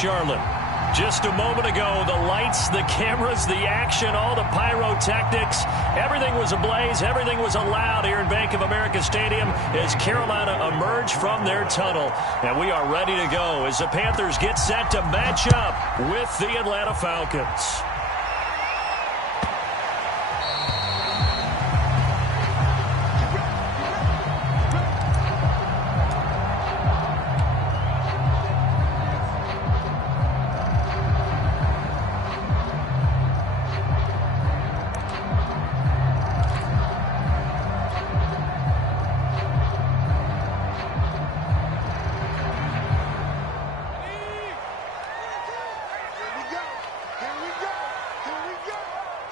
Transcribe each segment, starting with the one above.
Charlotte. Just a moment ago, the lights, the cameras, the action, all the pyrotechnics, everything was ablaze, everything was allowed here in Bank of America Stadium as Carolina emerged from their tunnel. And we are ready to go as the Panthers get set to match up with the Atlanta Falcons.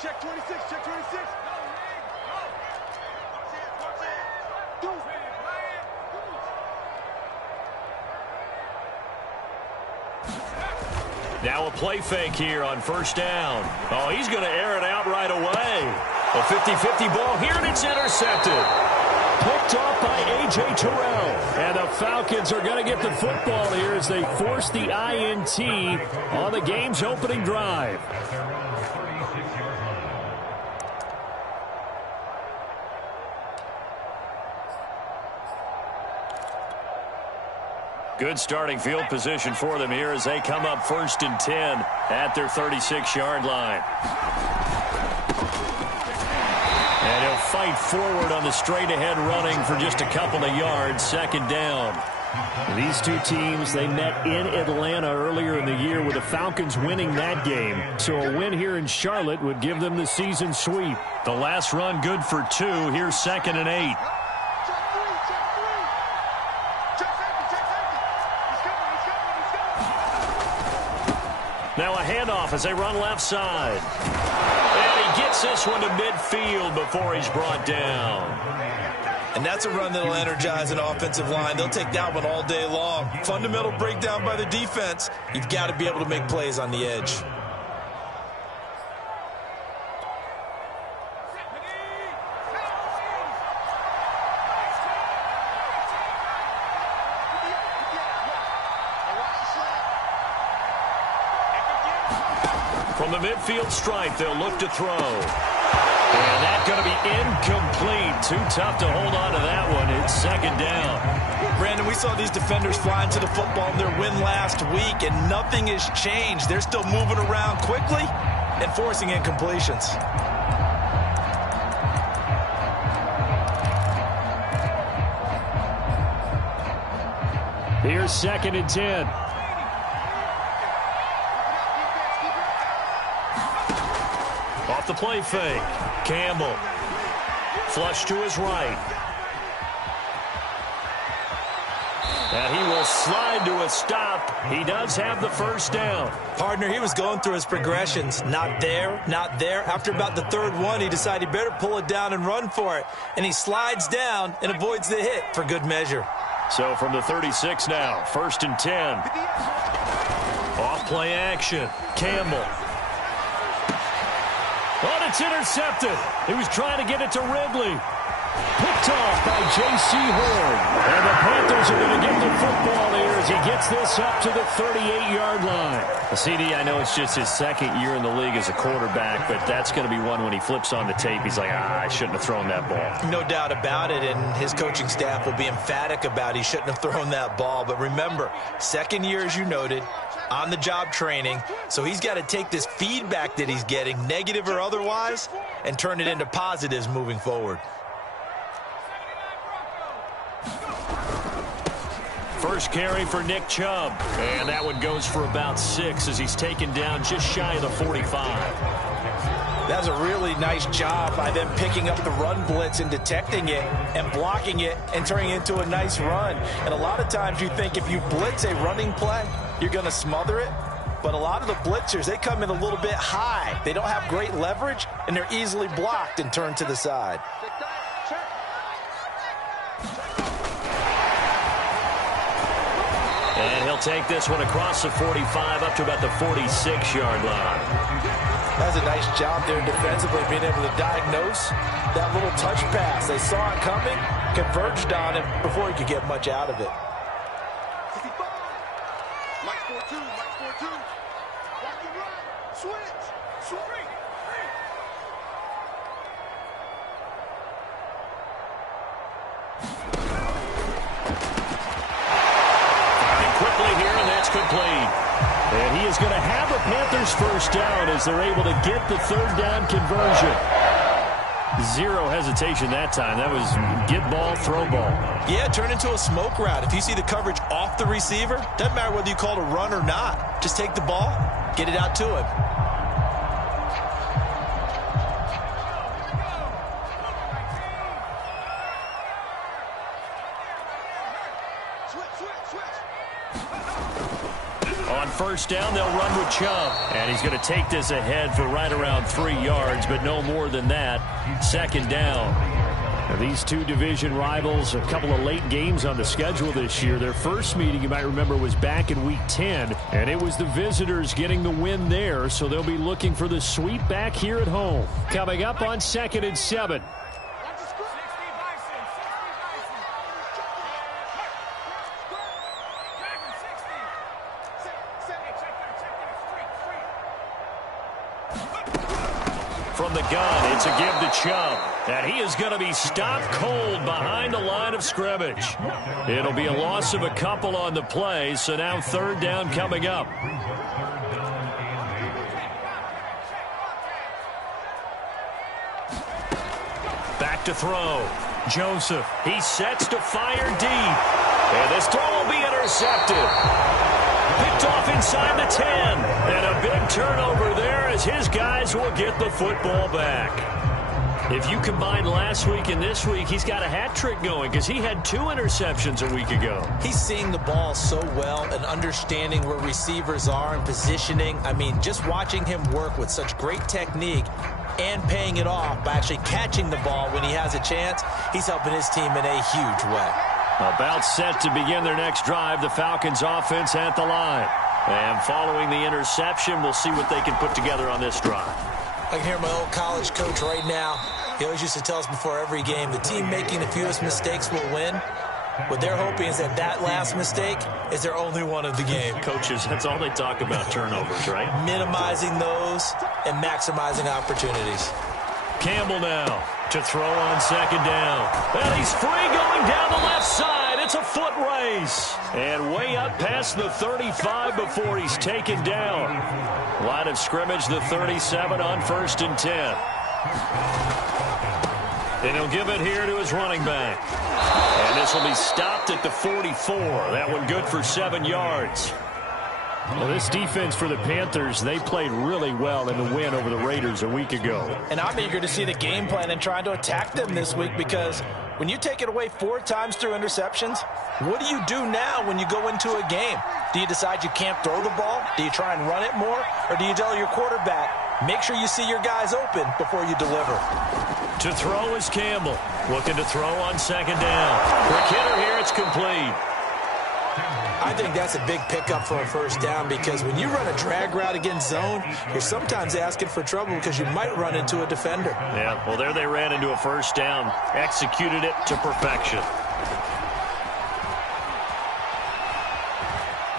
Check 26, check 26. Now a play fake here on first down. Oh, he's going to air it out right away. A 50-50 ball here, and it's intercepted. Picked off by A.J. Terrell. And the Falcons are going to get the football here as they force the INT on the game's opening drive. Good starting field position for them here as they come up 1st and 10 at their 36-yard line. And he'll fight forward on the straight-ahead running for just a couple of yards, 2nd down. These two teams, they met in Atlanta earlier in the year with the Falcons winning that game. So a win here in Charlotte would give them the season sweep. The last run good for 2. Here's 2nd and 8. Now a handoff as they run left side. And he gets this one to midfield before he's brought down. And that's a run that'll energize an offensive line. They'll take that one all day long. Fundamental breakdown by the defense. You've got to be able to make plays on the edge. From the midfield stripe, they'll look to throw. And that's going to be incomplete. Too tough to hold on to that one. It's 2nd down. Brandon, we saw these defenders flying to the football in their win last week, and nothing has changed. They're still moving around quickly and forcing incompletions. Here's 2nd and 10. Off the play fake. Campbell. Flush to his right. And he will slide to a stop. He does have the 1st down. Partner, he was going through his progressions. Not there, not there. After about the 3rd one, he decided he better pull it down and run for it. And he slides down and avoids the hit for good measure. So from the 36 now, 1st and 10. Off play action. Campbell. Oh, it's intercepted. He was trying to get it to Ridley. Picked off by J.C. Horn. And the Panthers are going to get the football here as he gets this up to the 38-yard line. CD, I know it's just his 2nd year in the league as a quarterback, but that's going to be one when he flips on the tape. He's like, I shouldn't have thrown that ball. No doubt about it, and his coaching staff will be emphatic about he shouldn't have thrown that ball. But remember, 2nd year, as you noted, on-the-job training, so he's got to take this feedback that he's getting, negative or otherwise, and turn it into positives moving forward. First carry for Nick Chubb. And that one goes for about 6 as he's taken down just shy of the 45. That's a really nice job by them picking up the run blitz and detecting it and blocking it and turning it into a nice run. And a lot of times you think if you blitz a running play, you're going to smother it. But a lot of the blitzers, they come in a little bit high. They don't have great leverage, and they're easily blocked and turned to the side. And he'll take this one across the 45 up to about the 46-yard line. That's a nice job there defensively, being able to diagnose that little touch pass. They saw it coming, converged on him before he could get much out of it. Mike 4-2, Mike 4-2. 2. Walk it right. Switch. Switch. Quickly here, and that's complete. And he is going to have a Panthers first down as they're able to get the third down conversion. Zero hesitation that time. That was get ball, throw ball. Yeah, turn into a smoke route. If you see the coverage off the receiver, doesn't matter whether you call it a run or not. Just take the ball, get it out to him. On first down, they'll run with Chubb. And he's going to take this ahead for right around 3 yards, but no more than that. Second down. Now, these two division rivals, a couple of late games on the schedule this year. Their first meeting, you might remember, was back in Week 10, and it was the visitors getting the win there, so they'll be looking for the sweep back here at home. Coming up on 2nd and 7. From the gun, it's a give to Chubb. And he is going to be stopped cold behind the line of scrimmage. It'll be a loss of a couple on the play, so now third down coming up. Back to throw. Joseph, he sets to fire deep. And this throw will be intercepted. Picked off inside the 10. And a big turnover there as his guys will get the football back. If you combine last week and this week, he's got a hat trick going because he had 2 interceptions a week ago. He's seeing the ball so well and understanding where receivers are and positioning. I mean, just watching him work with such great technique and paying it off by actually catching the ball when he has a chance, he's helping his team in a huge way. About set to begin their next drive, the Falcons offense at the line. And following the interception, we'll see what they can put together on this drive. I can hear my old college coach right now. He always used to tell us before every game, the team making the fewest mistakes will win. What they're hoping is that that last mistake is their only one of the game. Coaches, that's all they talk about, turnovers, right? Minimizing those and maximizing opportunities. Campbell now to throw on second down. And he's free going down the left side. It's a foot race. And way up past the 35 before he's taken down. Line of scrimmage, the 37 on 1st and 10. And he'll give it here to his running back. And this will be stopped at the 44. That one good for 7 yards. Well, this defense for the Panthers, they played really well in the win over the Raiders a week ago. And I'm eager to see the game plan and trying to attack them this week because when you take it away 4 times through interceptions, what do you do now when you go into a game? Do you decide you can't throw the ball? Do you try and run it more? Or do you tell your quarterback, make sure you see your guys open before you deliver? To throw is Campbell. Looking to throw on second down. Quick hitter here, it's complete. I think that's a big pickup for a first down because when you run a drag route against zone, you're sometimes asking for trouble because you might run into a defender. Yeah, well, there they ran into a first down. Executed it to perfection.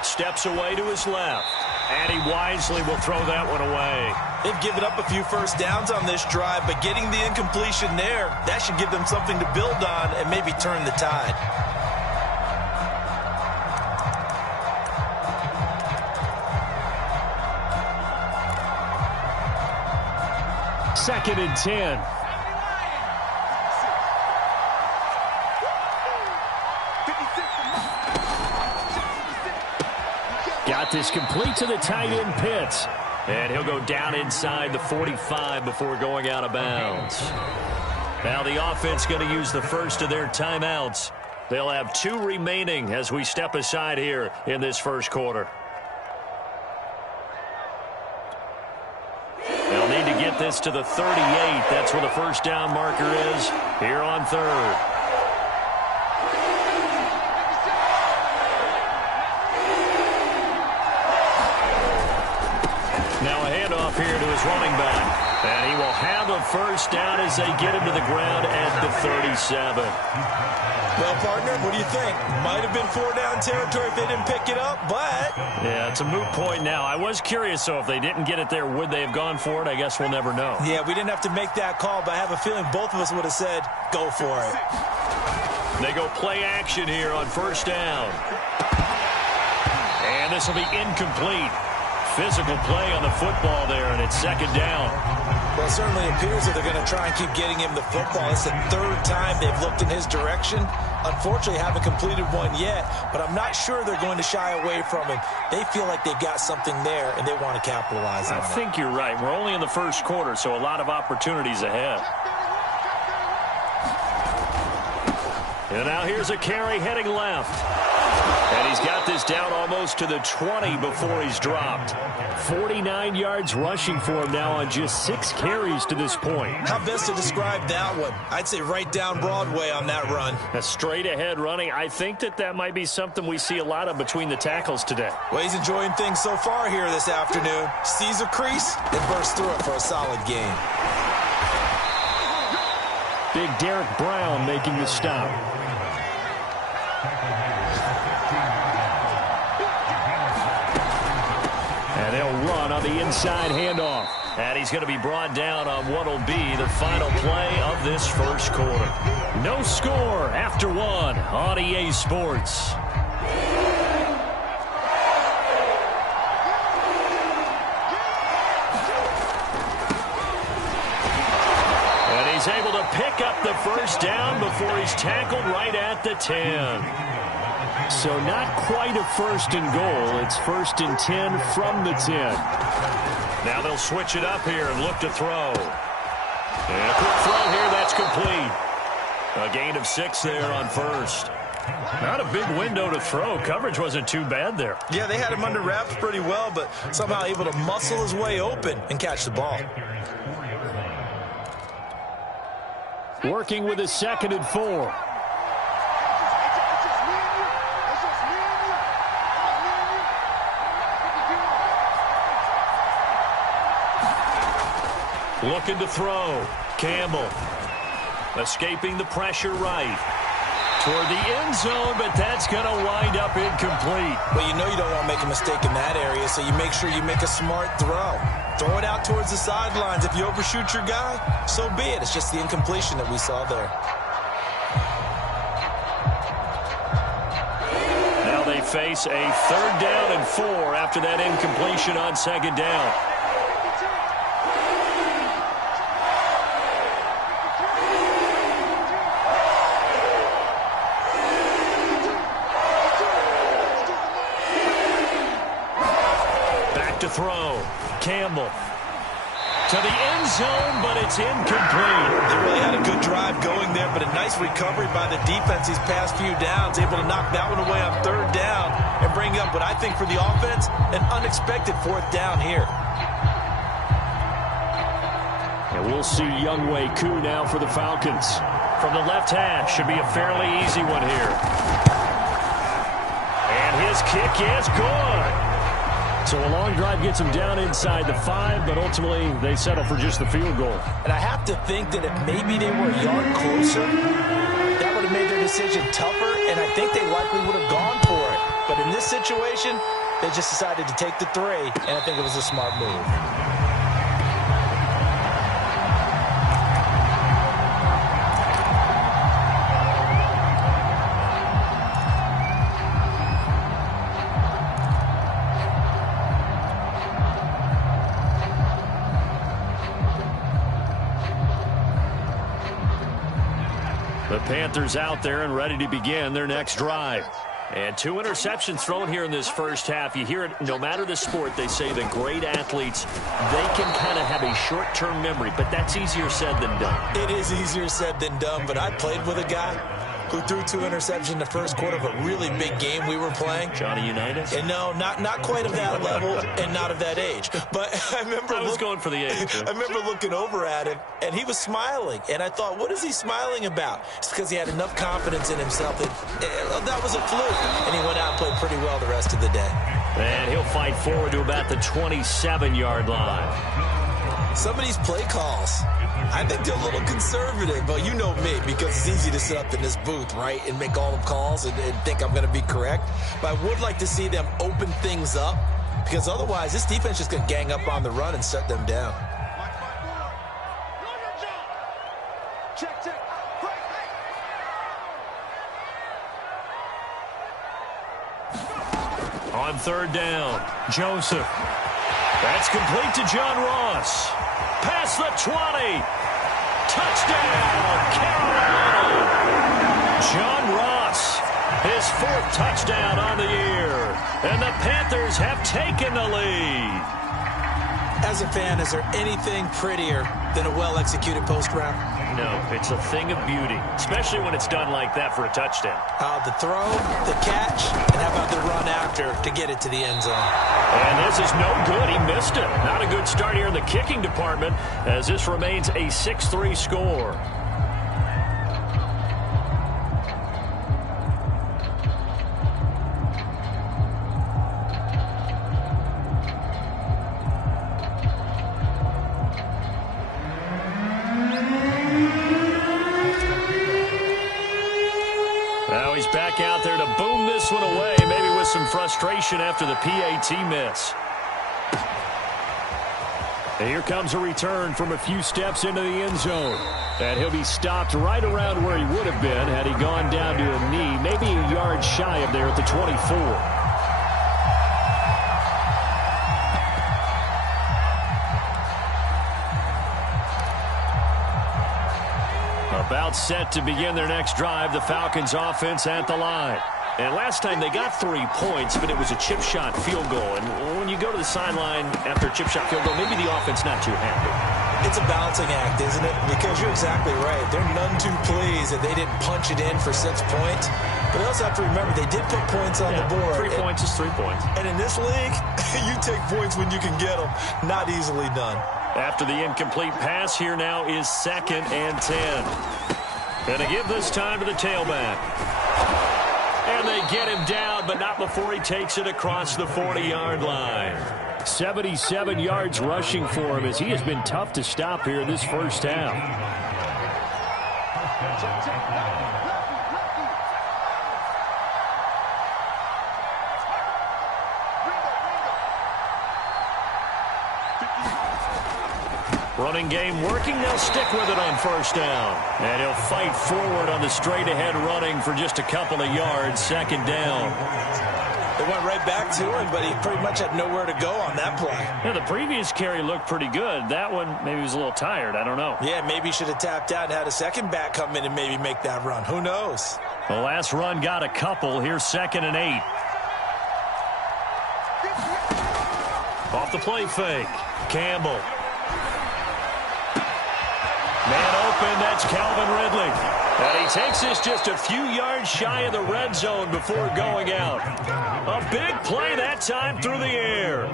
Steps away to his left. And he wisely will throw that one away. They've given up a few first downs on this drive, but getting the incompletion there, that should give them something to build on and maybe turn the tide. Second and 10. Got this complete to the tight end Pitts. And he'll go down inside the 45 before going out of bounds. Now the offense going to use the first of their timeouts. They'll have 2 remaining as we step aside here in this first quarter. They'll need to get this to the 38. That's where the first down marker is here on third. Now a handoff here to his running back. And he will have a first down as they get him to the ground at the 37. Well, partner, what do you think? Might have been 4-down territory if they didn't pick it up, but... Yeah, it's a moot point now. I was curious, so if they didn't get it there, would they have gone for it? I guess we'll never know. Yeah, we didn't have to make that call, but I have a feeling both of us would have said, go for it. They go play action here on first down. And this will be incomplete. Physical play on the football there, and it's second down. Well, it certainly appears that they're going to try and keep getting him the football. It's the third time they've looked in his direction. Unfortunately, haven't completed one yet, but I'm not sure they're going to shy away from him. They feel like they've got something there, and they want to capitalize on it. I think you're right. We're only in the first quarter, so a lot of opportunities ahead. And now here's a carry heading left. And he's got this down almost to the 20 before he's dropped. 49 yards rushing for him now on just 6 carries to this point. How best to describe that one? I'd say right down Broadway on that run. A straight ahead running. I think that might be something we see a lot of between the tackles today. Well, he's enjoying things so far here this afternoon. Sees a crease and bursts through it for a solid gain. Big Derek Brown making the stop. And they'll run on the inside handoff. And he's going to be brought down on what will be the final play of this first quarter. No score after 1 on EA Sports. And he's able to pick up the first down before he's tackled right at the 10. So not quite a first and goal. It's first and 10 from the 10. Now they'll switch it up here and look to throw. And a quick throw here, that's complete. A gain of 6 there on first. Not a big window to throw. Coverage wasn't too bad there. Yeah, they had him under wraps pretty well, but somehow able to muscle his way open and catch the ball. Working with a 2nd and 4. Looking to throw. Campbell escaping the pressure right. Toward the end zone, but that's going to wind up incomplete. Well, you know you don't want to make a mistake in that area, so you make sure you make a smart throw. Throw it out towards the sidelines. If you overshoot your guy, so be it. It's just the incompletion that we saw there. Now they face a 3rd down and 4 after that incompletion on 2nd down. To throw. Campbell to the end zone, but it's incomplete. They really had a good drive going there, but a nice recovery by the defense these past few downs, able to knock that one away on 3rd down and bring up what I think for the offense, an unexpected 4th down here. And we'll see Younghoe Koo now for the Falcons. From the left hash, should be a fairly easy one here. And his kick is good. So a long drive gets him down inside the 5, but ultimately they settle for just the field goal. And I have to think that if maybe they were a yard closer, that would have made their decision tougher, and I think they likely would have gone for it. But in this situation, they just decided to take the 3, and I think it was a smart move. The Panthers out there and ready to begin their next drive. And 2 interceptions thrown here in this first half. You hear it, no matter the sport, they say the great athletes, they can kind of have a short-term memory, but that's easier said than done. It is easier said than done, but I played with a guy who threw 2 interceptions in the first quarter of a really big game we were playing. Johnny Unitas? And no, not quite of that level and not of that age. But I remember I was going for the age. I remember looking over at him, and he was smiling. And I thought, what is he smiling about? It's because he had enough confidence in himself that was a fluke. And he went out and played pretty well the rest of the day. And he'll fight forward to about the 27-yard line. Some of these play calls, I think they're a little conservative, but you know me, because it's easy to sit up in this booth, right, and make all the calls and think I'm going to be correct. But I would like to see them open things up, because otherwise this defense is going to gang up on the run and shut them down. Check, check. On third down, Joseph. That's complete to John Ross. Past the 20. Touchdown, Carolina. John Ross, his 4th touchdown on the year. And the Panthers have taken the lead. As a fan, is there anything prettier than a well-executed post route? No, it's a thing of beauty, especially when it's done like that for a touchdown. The throw, the catch, and how about the run after to get it to the end zone? And this is no good. He missed it. Not a good start here in the kicking department, as this remains a 6-3 score. Now he's back out there to boom this one away, maybe with some frustration after the PAT miss. And here comes a return from a few steps into the end zone. And he'll be stopped right around where he would have been had he gone down to a knee, maybe a yard shy of there at the 24. About set to begin their next drive, the Falcons offense at the line. And last time they got 3 points, but it was a chip shot field goal. And when you go to the sideline after a chip shot field goal, maybe the offense not too happy. It's a balancing act, isn't it? Because you're exactly right. They're none too pleased that they didn't punch it in for 6 points. But they also have to remember they did put points on the board. 3 points is 3 points. And in this league, you take points when you can get them. Not easily done. After the incomplete pass, here now is 2nd and 10. And a give this time to the tailback. And they get him down, but not before he takes it across the 40-yard line. 77 yards rushing for him, as he has been tough to stop here this first half. Running game working. They'll stick with it on first down. And he'll fight forward on the straight-ahead running for just a couple of yards. 2nd down. They went right back to him, but he pretty much had nowhere to go on that play. Yeah, the previous carry looked pretty good. That one, maybe he was a little tired. I don't know. Yeah, maybe he should have tapped out and had a second back come in and maybe make that run. Who knows? The last run got a couple. Here's 2nd and 8. Off the play fake. Campbell. Man open, that's Calvin Ridley. And he takes this just a few yards shy of the red zone before going out. A big play that time through the air.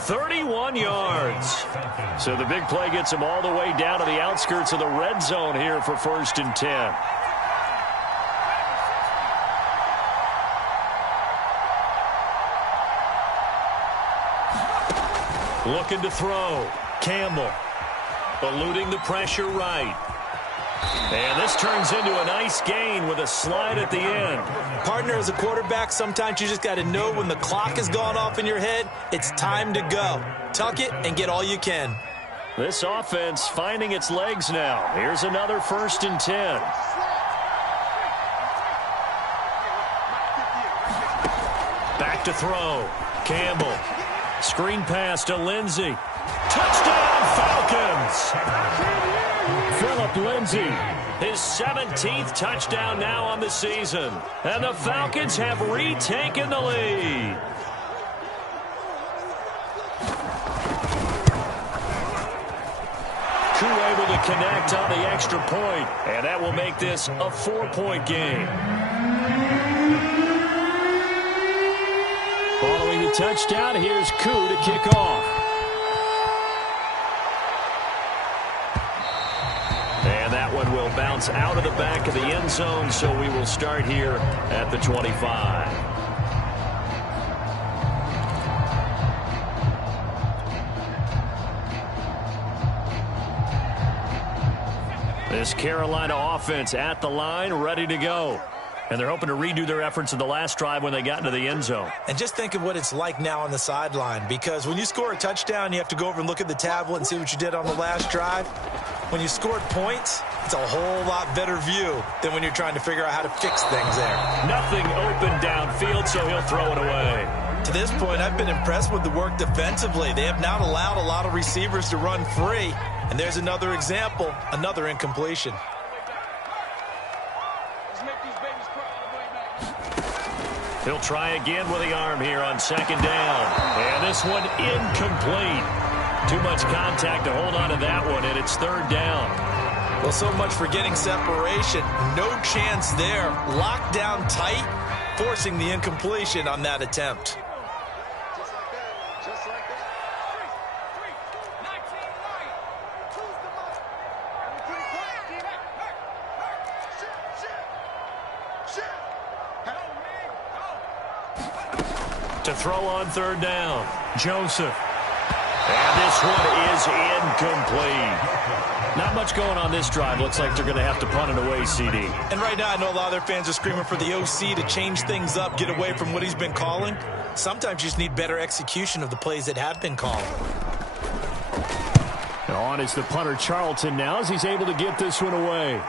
31 yards. So the big play gets him all the way down to the outskirts of the red zone here for 1st and 10. Looking to throw. Campbell. Eluding the pressure right. And this turns into a nice gain with a slide at the end. Partner, as a quarterback, sometimes you just got to know when the clock has gone off in your head, it's time to go. Tuck it and get all you can. This offense finding its legs now. Here's another 1st and 10. Back to throw. Campbell. Screen pass to Lindsey. Touchdown, Falcons! Phillip Lindsay, his 17th touchdown now on the season. And the Falcons have retaken the lead. Koo able to connect on the extra point, and that will make this a 4-point game. Following the touchdown, here's Koo to kick off. And that one will bounce out of the back of the end zone, so we will start here at the 25. This Carolina offense at the line, ready to go. And they're hoping to redo their efforts in the last drive when they got into the end zone. And just think of what it's like now on the sideline, because when you score a touchdown, you have to go over and look at the tablet and see what you did on the last drive. When you scored points, it's a whole lot better view than when you're trying to figure out how to fix things there. Nothing open downfield, so he'll throw it away. To this point, I've been impressed with the work defensively. They have not allowed a lot of receivers to run free. And there's another example, another incompletion. He'll try again with the arm here on second down. And this one incomplete. Too much contact to hold on to that one, and it's third down. Well, so much for getting separation. No chance there. Locked down tight, forcing the incompletion on that attempt. Just like that. To throw on third down, Joseph. And this one is incomplete. Not much going on this drive. Looks like they're going to have to punt it away, CD. And right now, I know a lot of their fans are screaming for the OC to change things up, get away from what he's been calling. Sometimes you just need better execution of the plays that have been called. And on is the punter, Charlton, now as he's able to get this one away.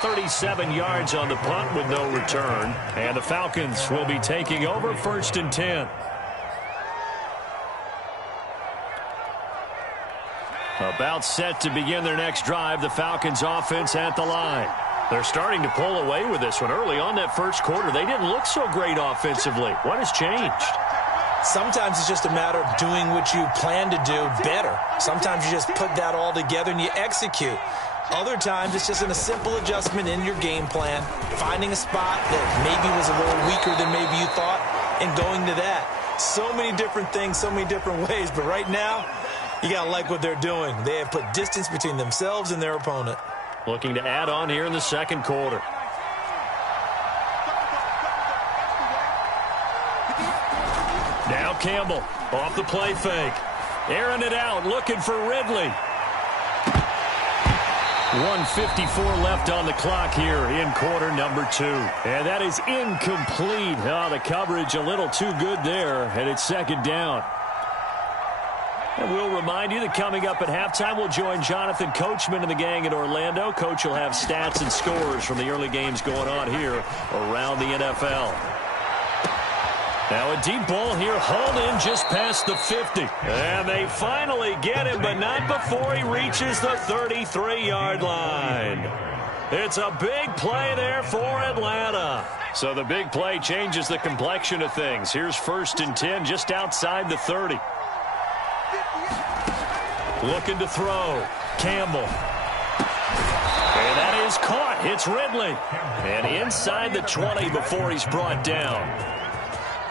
37 yards on the punt with no return. And the Falcons will be taking over, 1st and 10. About set to begin their next drive. The Falcons offense at the line. They're starting to pull away with this one. Early on that first quarter, they didn't look so great offensively. What has changed? Sometimes it's just a matter of doing what you plan to do better. Sometimes you just put that all together and you execute. Other times it's just a simple adjustment in your game plan, finding a spot that maybe was a little weaker than maybe you thought, and going to that. So many different things, so many different ways, but right now, you got to like what they're doing. They have put distance between themselves and their opponent. Looking to add on here in the second quarter. Now Campbell off the play fake. Airing it out, looking for Ridley. 1:54 left on the clock here in quarter number 2. And that is incomplete. Oh, the coverage a little too good there, and it's second down. And we'll remind you that coming up at halftime, we'll join Jonathan Coachman and the gang in Orlando. Coach will have stats and scores from the early games going on here around the NFL. Now a deep ball here, hauled in just past the 50. And they finally get him, but not before he reaches the 33-yard line. It's a big play there for Atlanta. So the big play changes the complexion of things. Here's 1st and 10 just outside the 30. Looking to throw. Campbell. And that is caught. It's Ridley. And inside the 20 before he's brought down.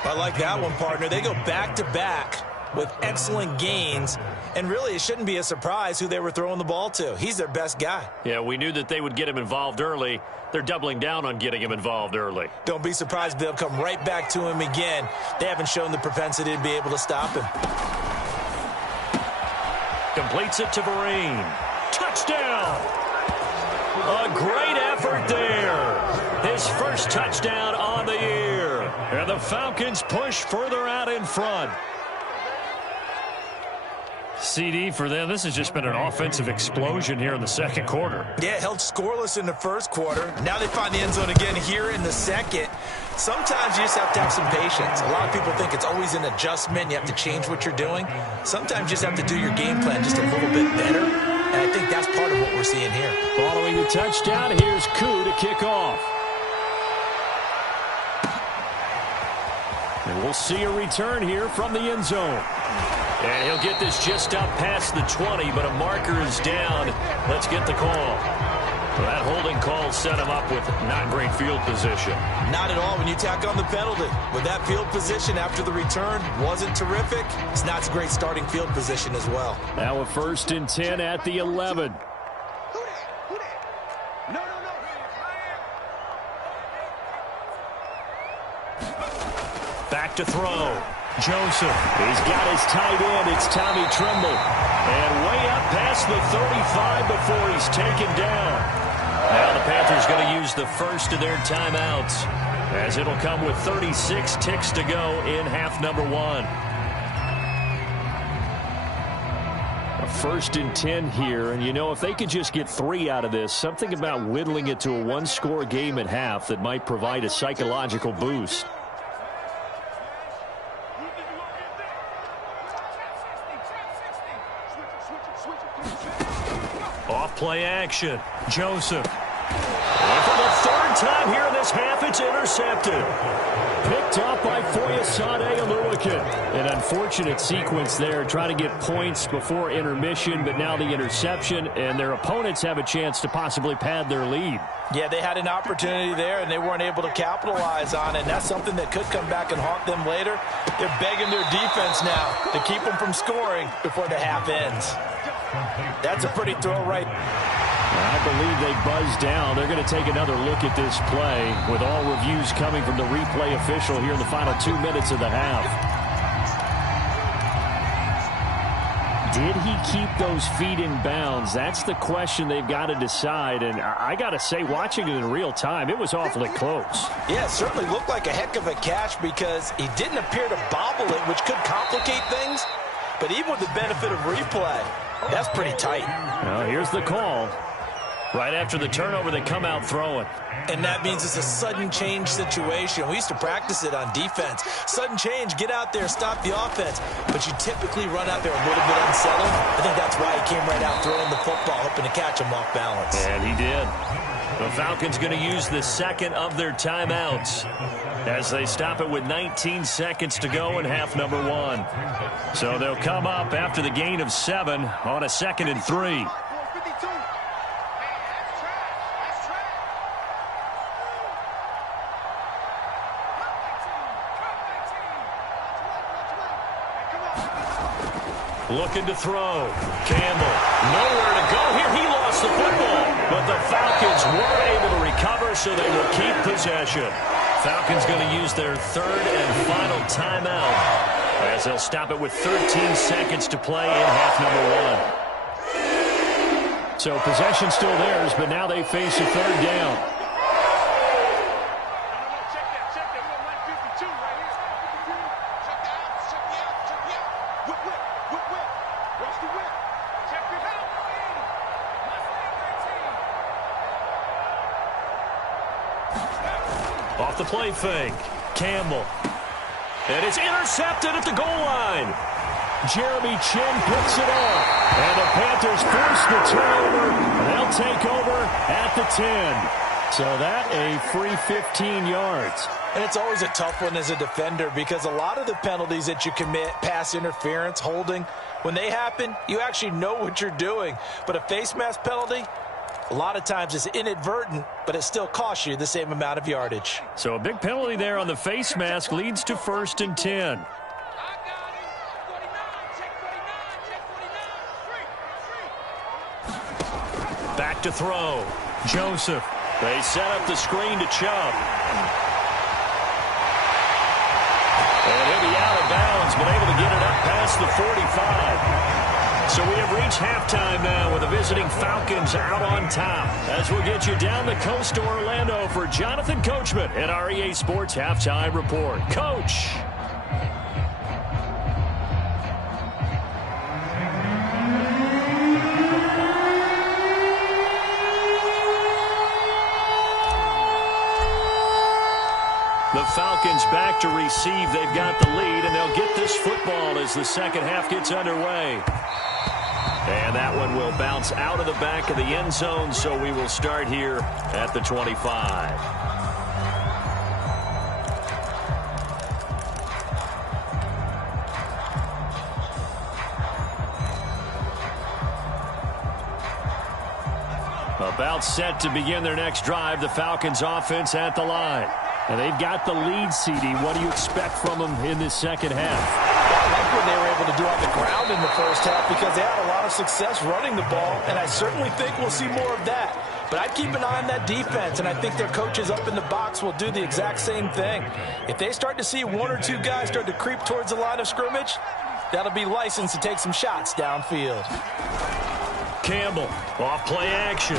I like that one, partner. They go back-to-back with excellent gains. And really, it shouldn't be a surprise who they were throwing the ball to. He's their best guy. Yeah, we knew that they would get him involved early. They're doubling down on getting him involved early. Don't be surprised if they'll come right back to him again. They haven't shown the propensity to be able to stop him. Completes it to Vereen. Touchdown! A great effort there. His first touchdown on the year. And the Falcons push further out in front. CD for them, this has just been an offensive explosion here in the second quarter. Yeah, held scoreless in the first quarter. Now they find the end zone again here in the second. Sometimes you just have to have some patience. A lot of people think it's always an adjustment. You have to change what you're doing. Sometimes you just have to do your game plan just a little bit better. And I think that's part of what we're seeing here. Following the touchdown, here's Koo to kick off. And we'll see a return here from the end zone. And he'll get this just up past the 20, but a marker is down. Let's get the call. Well, that holding call set him up with not great field position. Not at all when you tack on the penalty. With that field position after the return wasn't terrific. It's not a great starting field position as well. Now a 1st and 10 at the 11. Back to throw. Joseph. He's got his tight end. It's Tommy Tremble. And way up past the 35 before he's taken down. Now the Panthers going to use the first of their timeouts, as it'll come with 36 ticks to go in half number 1. A 1st and 10 here, and you know, if they could just get 3 out of this, something about whittling it to a 1-score game at half that might provide a psychological boost. Off play action. Joseph. And for the 3rd time here in this half, it's intercepted. Picked up by Foyesade Oluwakin. An unfortunate sequence there, trying to get points before intermission, but now the interception, and their opponents have a chance to possibly pad their lead. Yeah, they had an opportunity there, and they weren't able to capitalize on it, and that's something that could come back and haunt them later. They're begging their defense now to keep them from scoring before the half ends. That's a pretty throw right. I believe they buzzed down. They're going to take another look at this play, with all reviews coming from the replay official here in the final 2 minutes of the half. Did he keep those feet in bounds? That's the question they've got to decide. And I got to say, watching it in real time, it was awfully close. Yeah, it certainly looked like a heck of a catch because he didn't appear to bobble it, which could complicate things. But even with the benefit of replay, that's pretty tight. Well, here's the call. Right after the turnover, they come out throwing. And that means it's a sudden change situation. We used to practice it on defense. Sudden change, get out there, stop the offense. But you typically run out there a little bit unsettled. I think that's why he came right out throwing the football, hoping to catch him off balance. And he did. The Falcons going to use the second of their timeouts as they stop it with 19 seconds to go in half number 1. So they'll come up after the gain of 7 on a 2nd and 3. Looking to throw. Campbell. Nowhere to go here. He lost the football. But the Falcons were able to recover, so they will keep possession. Falcons going to use their 3rd and final timeout, as they'll stop it with 13 seconds to play in half number 1. So possession still theirs, but now they face a 3rd down. Off the play fake. Campbell. And it's intercepted at the goal line. Jeremy Chin picks it up. And the Panthers force the turnover. They'll take over at the 10. So that a free 15 yards. And it's always a tough one as a defender because a lot of the penalties that you commit, pass interference, holding, when they happen, you actually know what you're doing. But a face mask penalty, a lot of times it's inadvertent, but it still costs you the same amount of yardage. So a big penalty there on the face mask leads to 1st and 10. Back to throw. Joseph. They set up the screen to Chubb. And he'll be out of bounds, but able to get it up past the 45. So we have reached halftime now with the visiting Falcons out on top. As we'll get you down the coast to Orlando for Jonathan Coachman at our EA Sports Halftime Report. Coach. The Falcons back to receive. They've got the lead, and they'll get this football as the second half gets underway. And that one will bounce out of the back of the end zone, so we will start here at the 25. About set to begin their next drive, the Falcons offense at the line. And they've got the lead, CD. What do you expect from them in this second half? I like what they were able to do on the ground in the first half because they had a lot of success running the ball, and I certainly think we'll see more of that. But I'd keep an eye on that defense, and I think their coaches up in the box will do the exact same thing. If they start to see one or two guys start to creep towards the line of scrimmage, that'll be licensed to take some shots downfield. Campbell, off play action.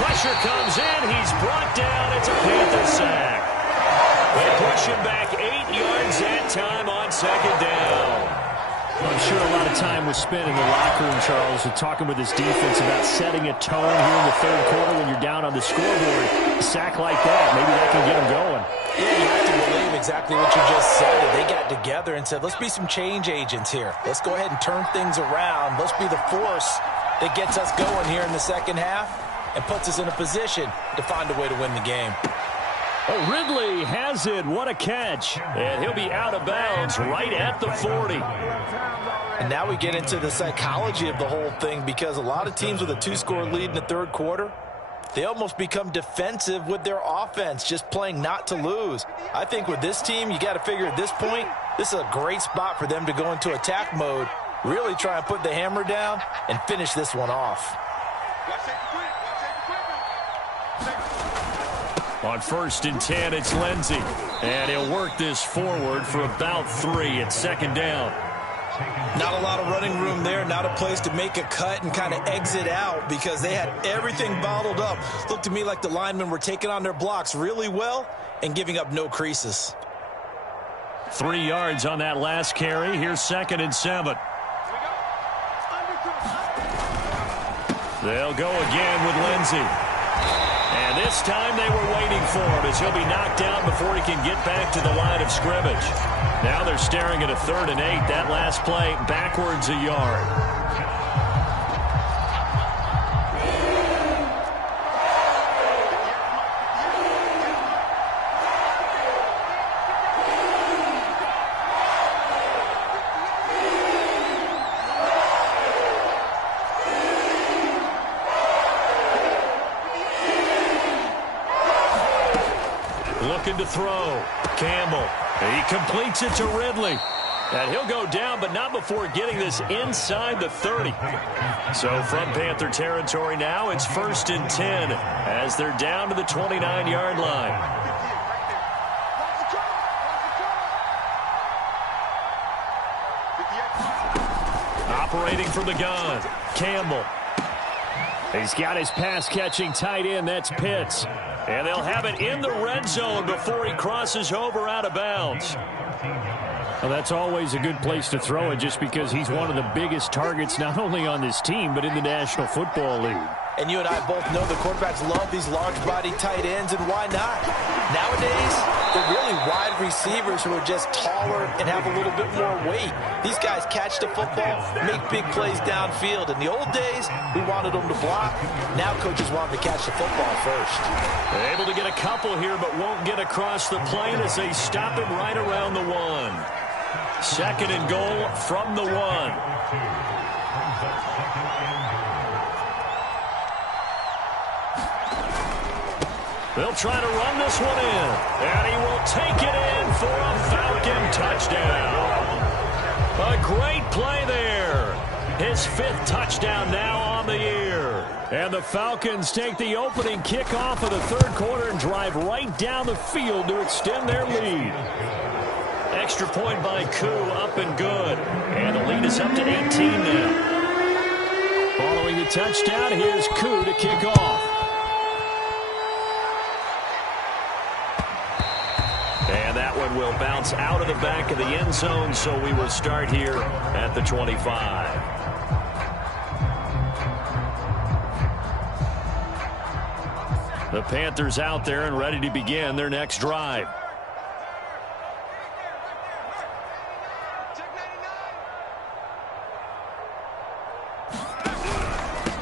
Pressure comes in. He's brought down. It's a Panther sack. They push him back 8 yards that time on second down. I'm sure a lot of time was spent in the locker room, Charles, with talking with his defense about setting a tone here in the third quarter when you're down on the scoreboard. A sack like that, maybe that can get him going. Yeah, you have to believe exactly what you just said. They got together and said, let's be some change agents here. Let's go ahead and turn things around. Let's be the force that gets us going here in the second half and puts us in a position to find a way to win the game. Oh, Ridley has it. What a catch. And he'll be out of bounds right at the 40. And now we get into the psychology of the whole thing, because a lot of teams with a 2-score lead in the third quarter, they almost become defensive with their offense, just playing not to lose. I think with this team, you got to figure at this point, this is a great spot for them to go into attack mode, really try and put the hammer down and finish this one off. On 1st and 10, it's Lindsey. And he'll work this forward for about 3 at second down. Not a lot of running room there, not a place to make a cut and kind of exit out, because they had everything bottled up. Looked to me like the linemen were taking on their blocks really well and giving up no creases. 3 yards on that last carry. Here's 2nd and 7. They'll go again with Lindsey. And this time they were waiting for him, as he'll be knocked down before he can get back to the line of scrimmage. Now they're staring at a 3rd and 8. That last play backwards a yard. Looking to throw. Campbell. He completes it to Ridley. And he'll go down, but not before getting this inside the 30. So from Panther territory now, it's 1st and 10 as they're down to the 29-yard line. Operating from the gun, Campbell. He's got his pass-catching tight end. That's Pitts. And they'll have it in the red zone before he crosses over out of bounds. Well, that's always a good place to throw it, just because he's one of the biggest targets not only on this team but in the National Football League. And you and I both know the quarterbacks love these large-body tight ends, and why not? Nowadays, they're really wide receivers who are just taller and have a little bit more weight. These guys catch the football, make big plays downfield. In the old days, we wanted them to block. Now coaches want them to catch the football first. They're able to get a couple here, but won't get across the plane as they stop him right around the 1. 2nd and goal from the 1. They'll try to run this one in, and he will take it in for a Falcon touchdown. A great play there. His 5th touchdown now on the year. And the Falcons take the opening kickoff of the third quarter and drive right down the field to extend their lead. Extra point by Koo, up and good. And the lead is up to 18 now. Following the touchdown, here's Koo to kick off. And that one will bounce out of the back of the end zone, so we will start here at the 25. The Panthers out there and ready to begin their next drive.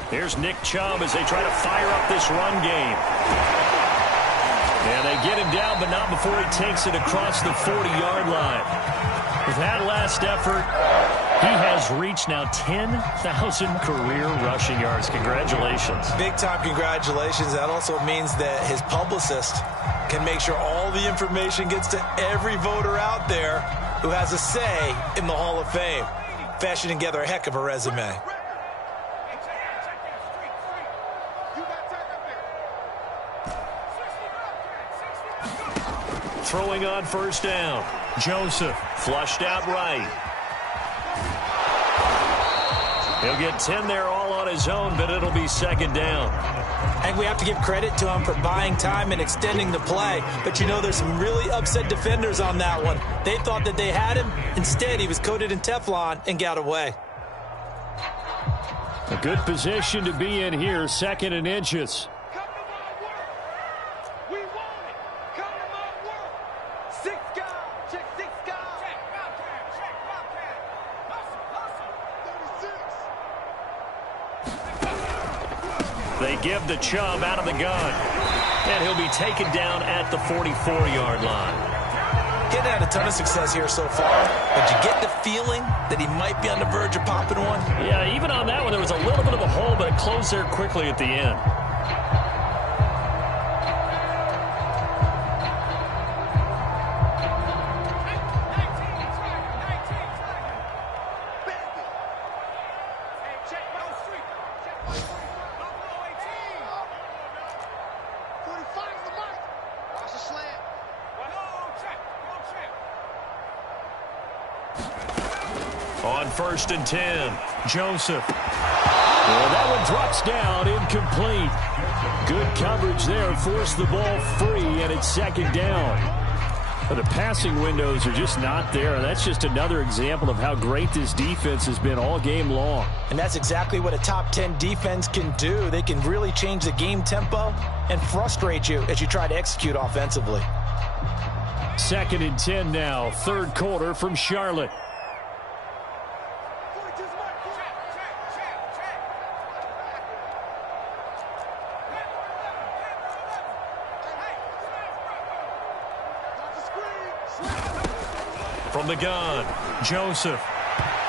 Here's Nick Chubb as they try to fire up this run game. And they get him down, but not before he takes it across the 40-yard line. With that last effort, he has reached now 10,000 career rushing yards. Congratulations. Big-time congratulations. That also means that his publicist can make sure all the information gets to every voter out there who has a say in the Hall of Fame. Fashioning together a heck of a resume. You got throwing on first down. Joseph flushed out right. He'll get 10 there all on his own, but it'll be second down. I think we have to give credit to him for buying time and extending the play. But, you know, there's some really upset defenders on that one. They thought that they had him. Instead, he was coated in Teflon and got away. A good position to be in here, 2nd and inches. Come to my work. We want it. Come to my work. 6 guys. Check 6 guys. Check Bobcat. Check Bobcat. Hustle. 36. They give the Chubb out of the gun. And he'll be taken down at the 44-yard line. Getting had a ton of success here so far, but you get the feeling that he might be on the verge of popping one? Yeah, even on that one, there was a little bit of a hole, but it closed there quickly at the end. On 1st and 10, Joseph. Well, that one drops down, incomplete. Good coverage there, forced the ball free, and it's 2nd down. But the passing windows are just not there, and that's just another example of how great this defense has been all game long. And that's exactly what a top 10 defense can do. They can really change the game tempo and frustrate you as you try to execute offensively. 2nd and 10 now, 3rd quarter from Charlotte. From the gun, Joseph.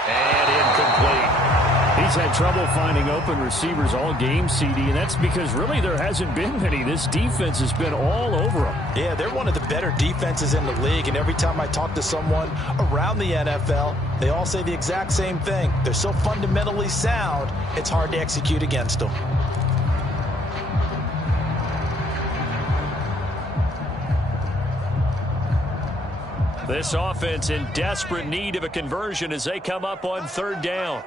And incomplete. He's had trouble finding open receivers all game, CD, and that's because really there hasn't been many. This defense has been all over them. Yeah, they're one of the better defenses in the league, and every time I talk to someone around the NFL, they all say the exact same thing. They're so fundamentally sound, it's hard to execute against them. This offense in desperate need of a conversion as they come up on 3rd down.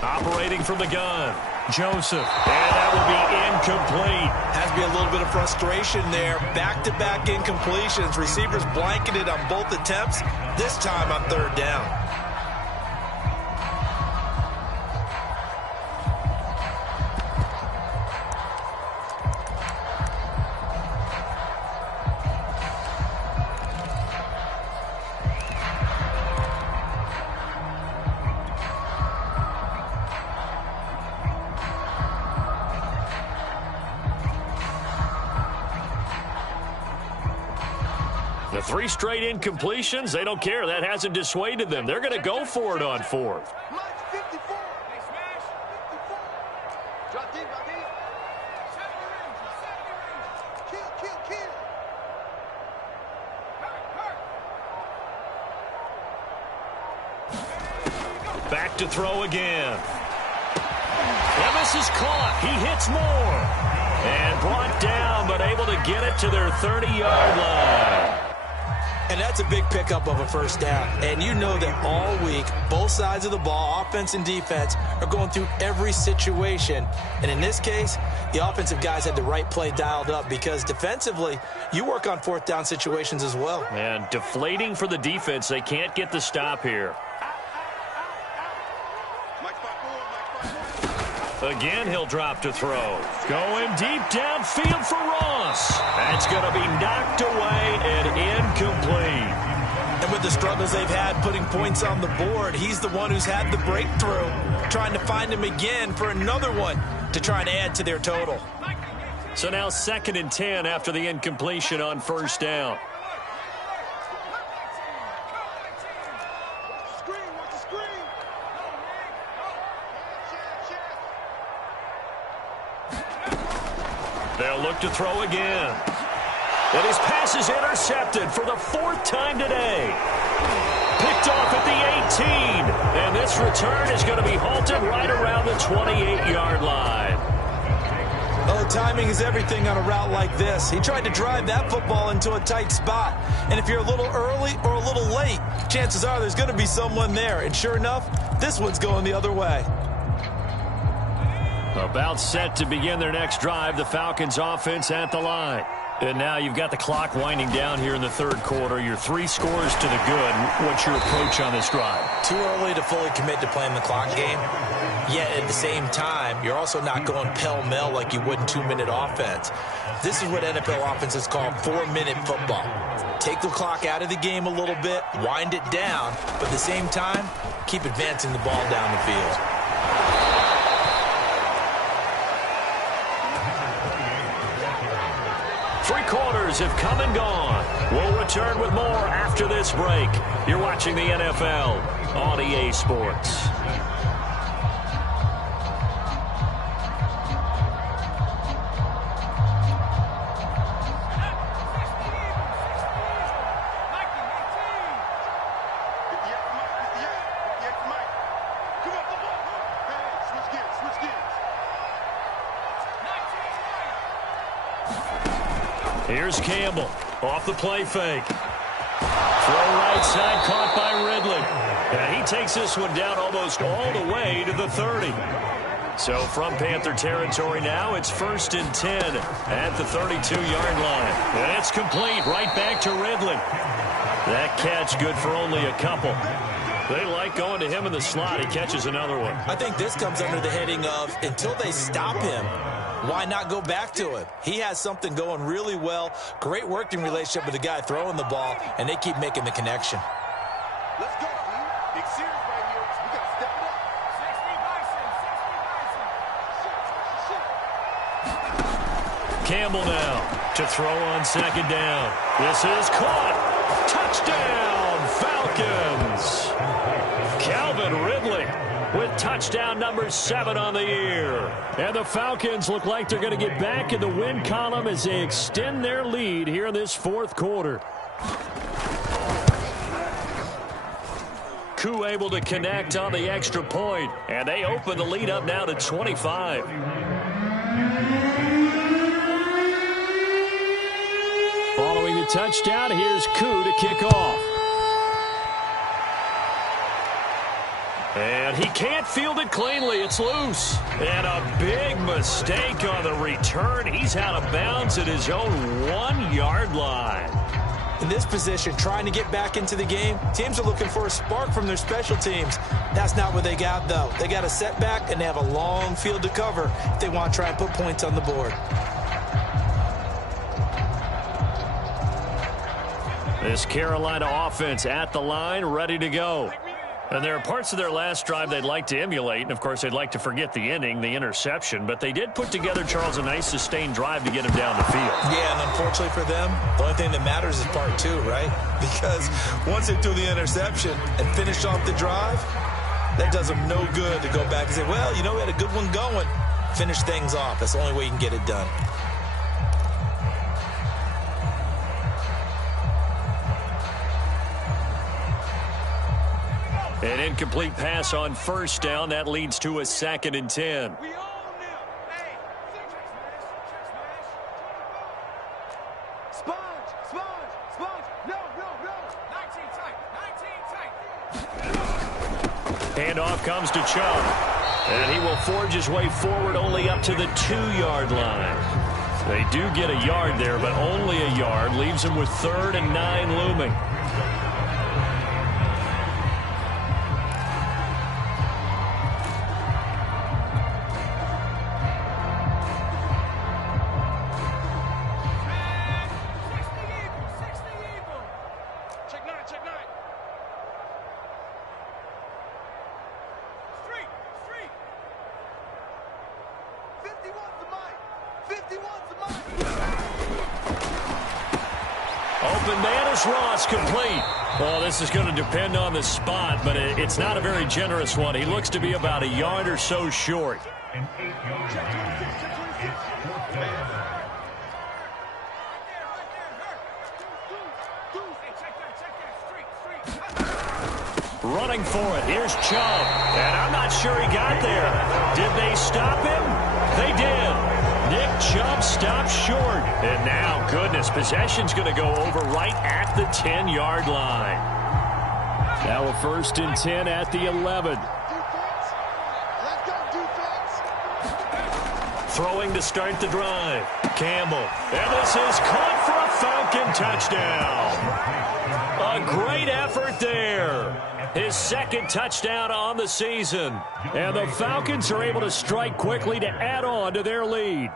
Operating from the gun, Joseph. And that will be incomplete. Has to be a little bit of frustration there. Back-to-back incompletions. Receivers blanketed on both attempts, this time on 3rd down. The 3 straight incompletions, they don't care. That hasn't dissuaded them. They're going to go for it on 4th. Drop deep, drop deep. Kill. Back to throw again. And this is caught. He hits more. And brought down, but able to get it to their 30-yard line. And that's a big pickup of a 1st down. And you know that all week, both sides of the ball, offense and defense, are going through every situation. And in this case, the offensive guys had the right play dialed up because defensively, you work on 4th down situations as well. And deflating for the defense. They can't get the stop here. Again, he'll drop to throw. Going deep downfield for Ross. That's going to be knocked away and incomplete. And with the struggles they've had putting points on the board, he's the one who's had the breakthrough, trying to find him again for another one to try and add to their total. So now 2nd and 10 after the incompletion on 1st down. They'll look to throw again. And his pass is intercepted for the 4th time today. Picked off at the 18. And this return is going to be halted right around the 28-yard line. Oh, timing is everything on a route like this. He tried to drive that football into a tight spot. And if you're a little early or a little late, chances are there's going to be someone there. And sure enough, this one's going the other way. About set to begin their next drive, the Falcons offense at the line. And now you've got the clock winding down here in the third quarter. You're 3 scores to the good. What's your approach on this drive? Too early to fully commit to playing the clock game. Yet at the same time, you're also not going pell-mell like you would in 2-minute offense. This is what NFL offenses call 4-minute football. Take the clock out of the game a little bit, wind it down, but at the same time, keep advancing the ball down the field. Three quarters have come and gone. We'll return with more after this break. You're watching the NFL on EA Sports. Here's Campbell off the play fake. Throw right side caught by Ridley. And he takes this one down almost all the way to the 30. So from Panther territory now, it's 1st and 10 at the 32-yard line. And it's complete right back to Ridley. That catch good for only a couple. They like going to him in the slot. He catches another one. I think this comes under the heading of until they stop him, why not go back to him? He has something going really well. Great working relationship with the guy throwing the ball, and they keep making the connection. Let's go, dude. Big series right here. We got to step it up. 60 Bison. Campbell now to throw on 2nd down. This is caught. Touchdown, Falcons. Calvin Ridley with touchdown number 7 on the year. And the Falcons look like they're going to get back in the win column as they extend their lead here in this 4th quarter. Koo able to connect on the extra point, and they open the lead up now to 25. Following the touchdown, here's Koo to kick off. And he can't field it cleanly. It's loose. And a big mistake on the return. He's out of bounds at his own 1-yard line. In this position, trying to get back into the game, teams are looking for a spark from their special teams. That's not what they got, though. They got a setback, and they have a long field to cover if they want to try and put points on the board. This Carolina offense at the line, ready to go. And there are parts of their last drive they'd like to emulate, and of course they'd like to forget the ending, the interception, but they did put together, Charles, a nice sustained drive to get him down the field. Yeah, and unfortunately for them, the only thing that matters is part 2, right? Because once they threw the interception and finished off the drive, that does them no good to go back and say, well, you know, we had a good one going. Finish things off. That's the only way you can get it done. An incomplete pass on 1st down. That leads to a 2nd and 10. We own them. Hey, sponge. No. 19 tight. Handoff comes to Chubb. And he will forge his way forward only up to the 2-yard line. They do get a yard there, but only a yard. Leaves him with 3rd and 9 looming. Open man is Ross, complete. Well, this is going to depend on the spot, but it's not a very generous one. He looks to be about a yard or so short. running for it. Here's Chubb. And I'm not sure he got there. Did they stop him? They did. Nick Chubb stopped short. And now, goodness, possession's going to go over right at the 10-yard line. Now a 1st and 10 at the 11. Throwing to start the drive. Campbell. And this is caught for a Falcon touchdown. A great effort there. His 2nd touchdown on the season. And the Falcons are able to strike quickly to add on to their lead.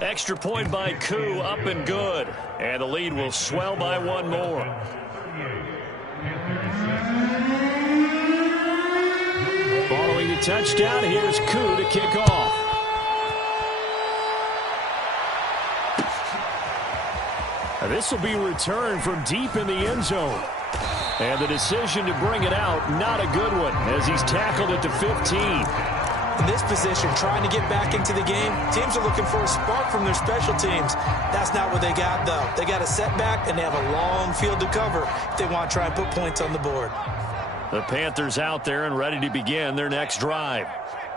Extra point by Koo, up and good. And the lead will swell by 1 more. Following the touchdown, here's Koo to kick off. Now this will be returned from deep in the end zone. And the decision to bring it out, not a good one, as he's tackled at the 15. In this position, trying to get back into the game, teams are looking for a spark from their special teams. That's not what they got, though. They got a setback, and they have a long field to cover if they want to try and put points on the board. The Panthers out there and ready to begin their next drive.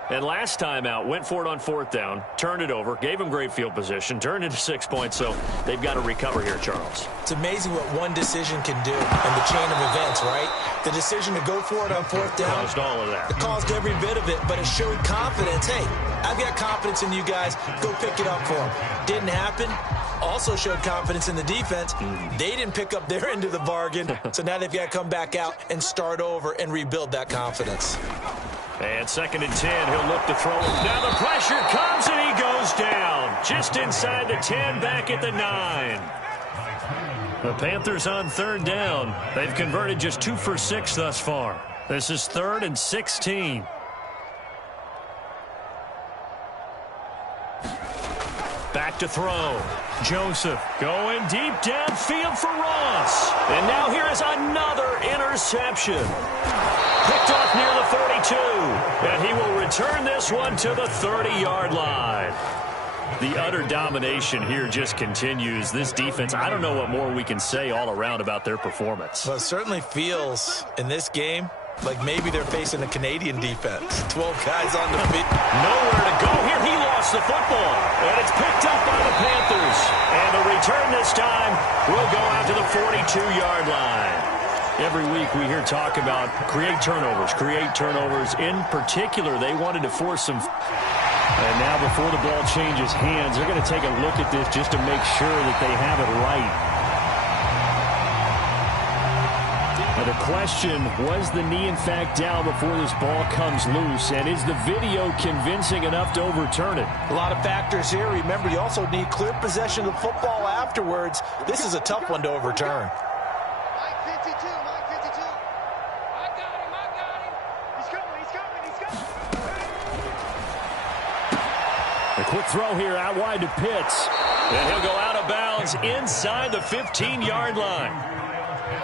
And last time out, went for it on 4th down, turned it over, gave them great field position, turned into 6 points, so they've got to recover here, Charles. It's amazing what one decision can do in the chain of events, right? The decision to go for it on 4th down. Caused all of that. It caused every bit of it, but it showed confidence. Hey, I've got confidence in you guys. Go pick it up for them. Didn't happen. Also showed confidence in the defense. They didn't pick up their end of the bargain, so now they've got to come back out and start over and rebuild that confidence. And 2nd and 10, he'll look to throw it. Now the pressure comes and he goes down. Just inside the 10, back at the 9. The Panthers on 3rd down. They've converted just 2 for 6 thus far. This is 3rd and 16. Back to throw. Joseph going deep downfield for Ross. And now here is another interception. Picked off near the 32. And he will return this one to the 30-yard line. The utter domination here just continues. This defense, I don't know what more we can say all around about their performance. Well, it certainly feels in this game like maybe they're facing a Canadian defense. 12 guys on the field. Nowhere to go here. He lost the football. And it's picked up by the Panthers. And the return this time will go out to the 42-yard line. Every week we hear talk about create turnovers. In particular, they wanted to force some. And now before the ball changes hands, they're going to take a look at this just to make sure that they have it right. Now the question, was the knee in fact down before this ball comes loose? And is the video convincing enough to overturn it? A lot of factors here. Remember, you also need clear possession of the football afterwards. This is a tough one to overturn. A quick throw here out wide to Pitts. And he'll go out of bounds inside the 15-yard line.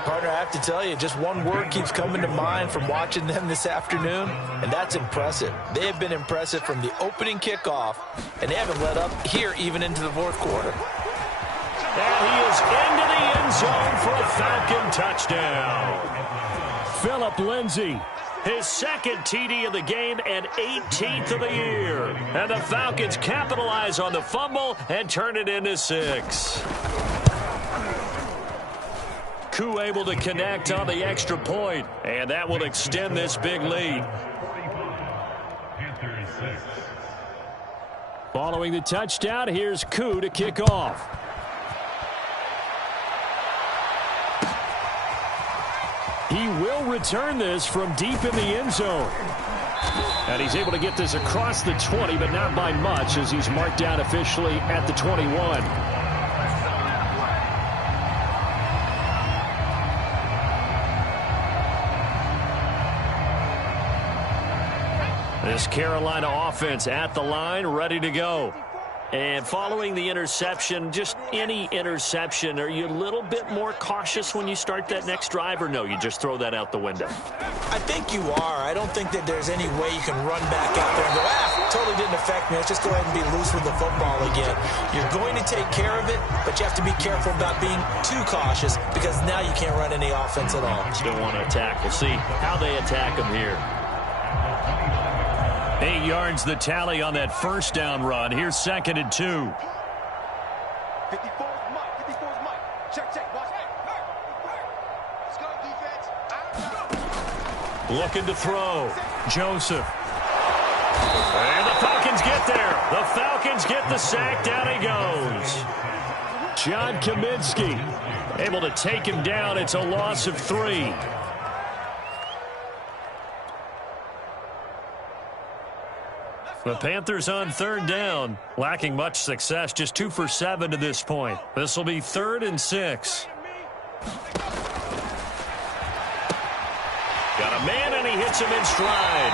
Partner, I have to tell you, just one word keeps coming to mind from watching them this afternoon, and that's impressive. They have been impressive from the opening kickoff, and they haven't let up here even into the 4th quarter. And he is into the end zone for a Falcon touchdown. Phillip Lindsay. His 2nd TD of the game and 18th of the year. And the Falcons capitalize on the fumble and turn it into 6. Koo able to connect on the extra point, and that will extend this big lead. Following the touchdown, here's Koo to kick off. He will return this from deep in the end zone. And he's able to get this across the 20, but not by much, as he's marked down officially at the 21. This Carolina offense at the line, ready to go. And following the interception, just any interception, are you a little bit more cautious when you start that next drive, or no, you just throw that out the window? I think you are. I don't think that there's any way you can run back out there and go, totally didn't affect me. Let's just go ahead and be loose with the football again. You're going to take care of it, but you have to be careful about being too cautious because now you can't run any offense at all. Still want to attack. We'll see how they attack them here. 8 yards the tally on that first down run. Here's 2nd and 2. 54's Mike. 54's Mike. Check, check. Watch. Let's go, defense. Looking to throw. Joseph. And the Falcons get there. The Falcons get the sack. Down he goes. John Kaminsky able to take him down. It's a loss of 3. The Panthers on 3rd down, lacking much success, just 2 for 7 to this point. This will be 3rd and 6. Got a man, and he hits him in stride.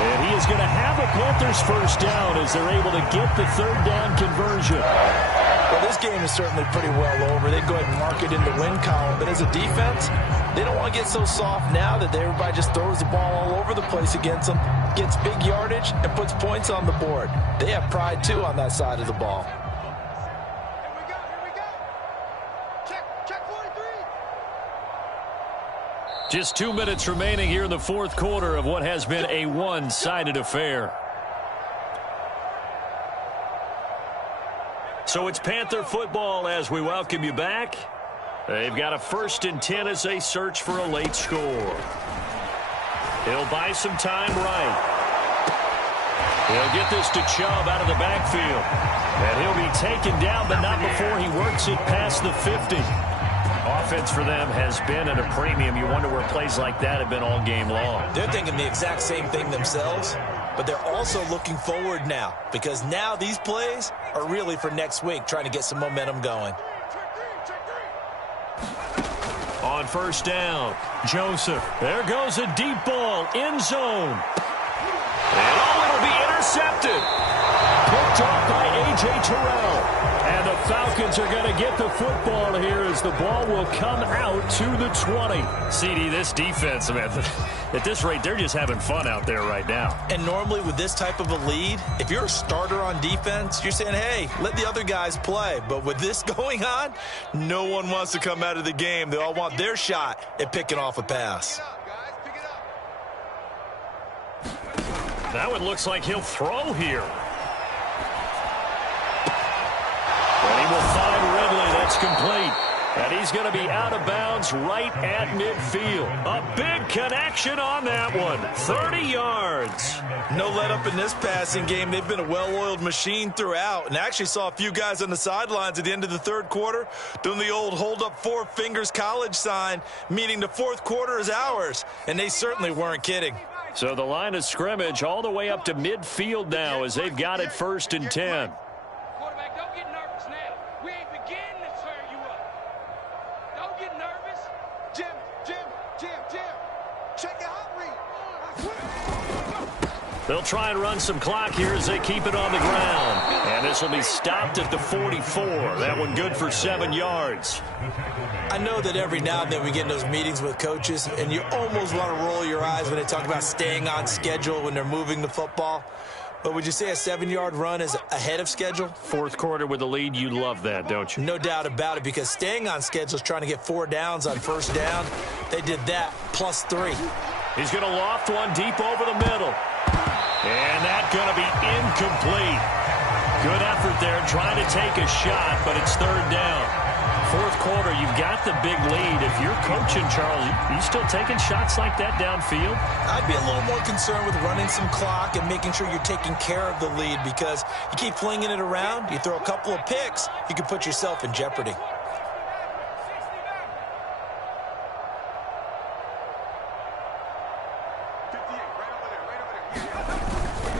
And he is going to have a Panthers first down as they're able to get the 3rd down conversion. Well, this game is certainly pretty well over. They go ahead and mark it in the win column. But as a defense, they don't want to get so soft now that everybody just throws the ball all over the place against them, gets big yardage, and puts points on the board. They have pride, too, on that side of the ball. Here we go. Check 43. Just 2 minutes remaining here in the 4th quarter of what has been a one-sided affair. So it's Panther football as we welcome you back. They've got a 1st and 10 as they search for a late score. He'll buy some time right. He'll get this to Chubb out of the backfield. And he'll be taken down, but not before he works it past the 50. Offense for them has been at a premium. You wonder where plays like that have been all game long. They're thinking the exact same thing themselves, but they're also looking forward now because now these plays are really for next week, trying to get some momentum going. On 1st down, Joseph. There goes a deep ball, end zone. And it'll be intercepted. Picked off by A.J. Terrell. And the Falcons are going to get the football here as the ball will come out to the 20. CD, this defense, man, at this rate, they're just having fun out there right now. And normally with this type of a lead, if you're a starter on defense, you're saying, hey, let the other guys play. But with this going on, no one wants to come out of the game. They all want their shot at picking off a pass. That one looks like he'll throw here. And he will find Ridley. That's complete. And he's going to be out of bounds right at midfield. A big connection on that one. 30 yards. No let up in this passing game. They've been a well-oiled machine throughout. And I actually saw a few guys on the sidelines at the end of the 3rd quarter doing the old hold up 4 fingers college sign, meaning the 4th quarter is ours. And they certainly weren't kidding. So the line of scrimmage all the way up to midfield now as they've got it 1st and 10. Quarterback, don't get nervous now. We ain't beginning to turn you up. Don't get nervous. Jim. Check your hot read. They'll try and run some clock here as they keep it on the ground. And this will be stopped at the 44. That one good for 7 yards. I know that every now and then we get in those meetings with coaches, and you almost want to roll your eyes when they talk about staying on schedule when they're moving the football. But would you say a 7-yard run is ahead of schedule? 4th quarter with the lead, you love that, don't you? No doubt about it, because staying on schedule is trying to get 4 downs on 1st down. They did that plus 3. He's going to loft one deep over the middle. And that's going to be incomplete. Good effort there trying to take a shot, but it's 3rd down. 4th quarter, you've got the big lead. If you're coaching, Charles, you still taking shots like that downfield? I'd be a little more concerned with running some clock and making sure you're taking care of the lead, because you keep flinging it around, you throw a couple of picks, you can put yourself in jeopardy.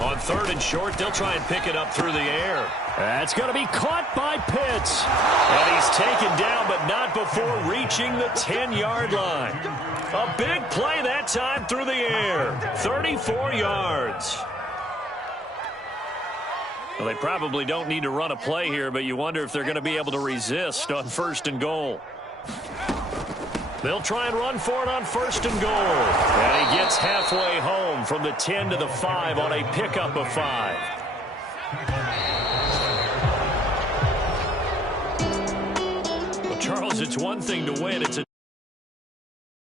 On 3rd and short, they'll try and pick it up through the air. That's going to be caught by Pitts. And he's taken down, but not before reaching the 10-yard line. A big play that time through the air. 34 yards. Well, they probably don't need to run a play here, but you wonder if they're going to be able to resist on 1st and goal. They'll try and run for it on 1st and goal. And he gets halfway home from the 10 to the 5 on a pickup of 5. Well, Charles, it's one thing to win. It's